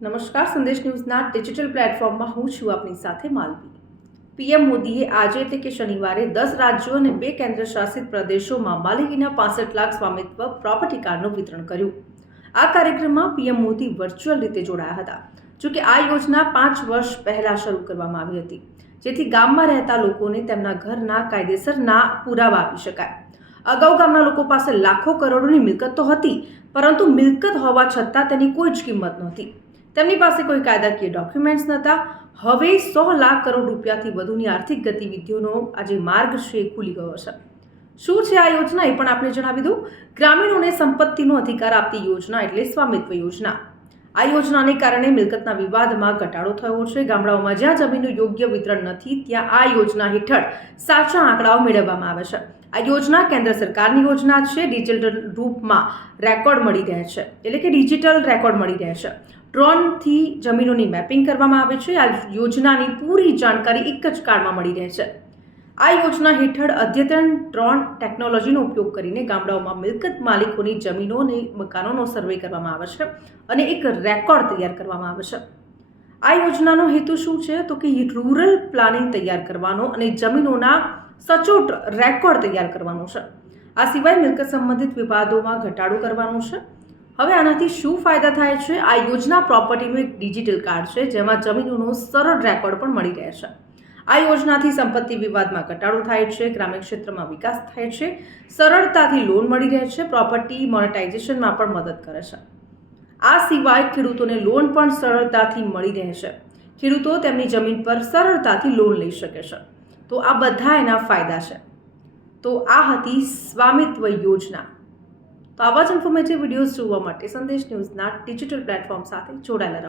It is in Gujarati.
નમસ્કાર, સંદેશ ન્યૂઝના ડિજિટલ પ્લેટફોર્મમાં હું છું આપની સાથે માલવી. પીએમ મોદીએ આજે એટલે કે શનિવારે 10 રાજ્યો અને 2 કેન્દ્રશાસિત પ્રદેશોમાં માલિકીના 65 લાખ સ્વામિત્વ પ્રોપર્ટી કાર્ડનું વિતરણ કર્યું. આ કાર્યક્રમમાં પીએમ મોદી વર્ચ્યુઅલ રીતે જોડાયા હતા. જોકે આ યોજના 5 વર્ષ પહેલા શરૂ કરવામાં આવી હતી, જેથી ગામમાં રહેતા લોકોને તેમના ઘરના કાયદેસરના પુરાવા આપી શકાય. અગાઉ ગામના લોકો પાસે લાખો કરોડોની મિલકત તો હતી, પરંતુ મિલકત હોવા છતાં તેની કોઈ જ કિંમત નહોતી. તેમની પાસે કોઈ કાયદાકીય ડોક્યુમેન્ટ્સ નહોતા. હવે 100 લાખ કરોડ રૂપિયાથી વધુની આર્થિક ગતિવિધિઓનો આજે માર્ગ છે ખુલી ગયો છે. શું છે આ યોજના એ પણ આપણે જણાવી દઉં. ગ્રામીણોને સંપત્તિનો અધિકાર આપતી યોજના એટલે સ્વામિત્વ યોજના. આ યોજનાને કારણે મિલકતના વિવાદમાં ઘટાડો થયો છે. ગામડાઓમાં જ્યાં જમીનનું યોગ્ય વિતરણ નથી, ત્યાં આ યોજના હેઠળ સાચા આંકડાઓ મેળવવામાં આવે છે. આ યોજના કેન્દ્ર સરકારની યોજના છે. ડિજિટલ રૂપમાં રેકોર્ડ મળી રહે છે, એટલે કે ડિજિટલ રેકોર્ડ મળી રહે છે. ડ્રોનથી જમીનોની મેપિંગ કરવામાં આવે છે. આ યોજનાની પૂરી જાણકારી એક જ કાર્ડમાં મળી રહે છે. આ યોજના હેઠળ અદ્યતન ડ્રોન ટેકનોલોજીનો ઉપયોગ કરીને ગામડાઓમાં મિલકત માલિકોની જમીનો અને મકાનોનો સર્વે કરવામાં આવે છે અને એક રેકોર્ડ તૈયાર કરવામાં આવે છે. આ યોજનાનો હેતુ શું છે તો કે રૂરલ પ્લાનિંગ તૈયાર કરવાનો અને જમીનોના સચોટ રેકોર્ડ તૈયાર કરવાનો છે. આ સિવાય મિલકત સંબંધિત વિવાદોમાં ઘટાડો કરવાનો છે. હવે આનાથી શું ફાયદા થાય છે? આ યોજના પ્રોપર્ટીનું એક ડિજિટલ કાર્ડ છે, જેમાં જમીનોનો સરળ રેકોર્ડ પણ મળી રહે છે. આ યોજનાથી સંપત્તિ વિવાદમાં ઘટાડો થાય છે, ગ્રામીણ ક્ષેત્રમાં વિકાસ થાય છે, સરળતાથી લોન મળી રહે છે, પ્રોપર્ટી મોનેટાઇઝેશનમાં પણ મદદ કરે છે. આ સિવાય ખેડૂતોને લોન પણ સરળતાથી મળી રહે છે. ખેડૂતો તેમની જમીન પર સરળતાથી લોન લઈ શકે છે. તો આ બધા એના ફાયદા છે. તો આ હતી સ્વામિત્વ યોજના. તો આવા જ ઇન્ફોર્મેટિવ વિડીયોઝ જોવા માટે સંદેશ ન્યૂઝના ડિજિટલ પ્લેટફોર્મ સાથે જોડાયેલા રહો.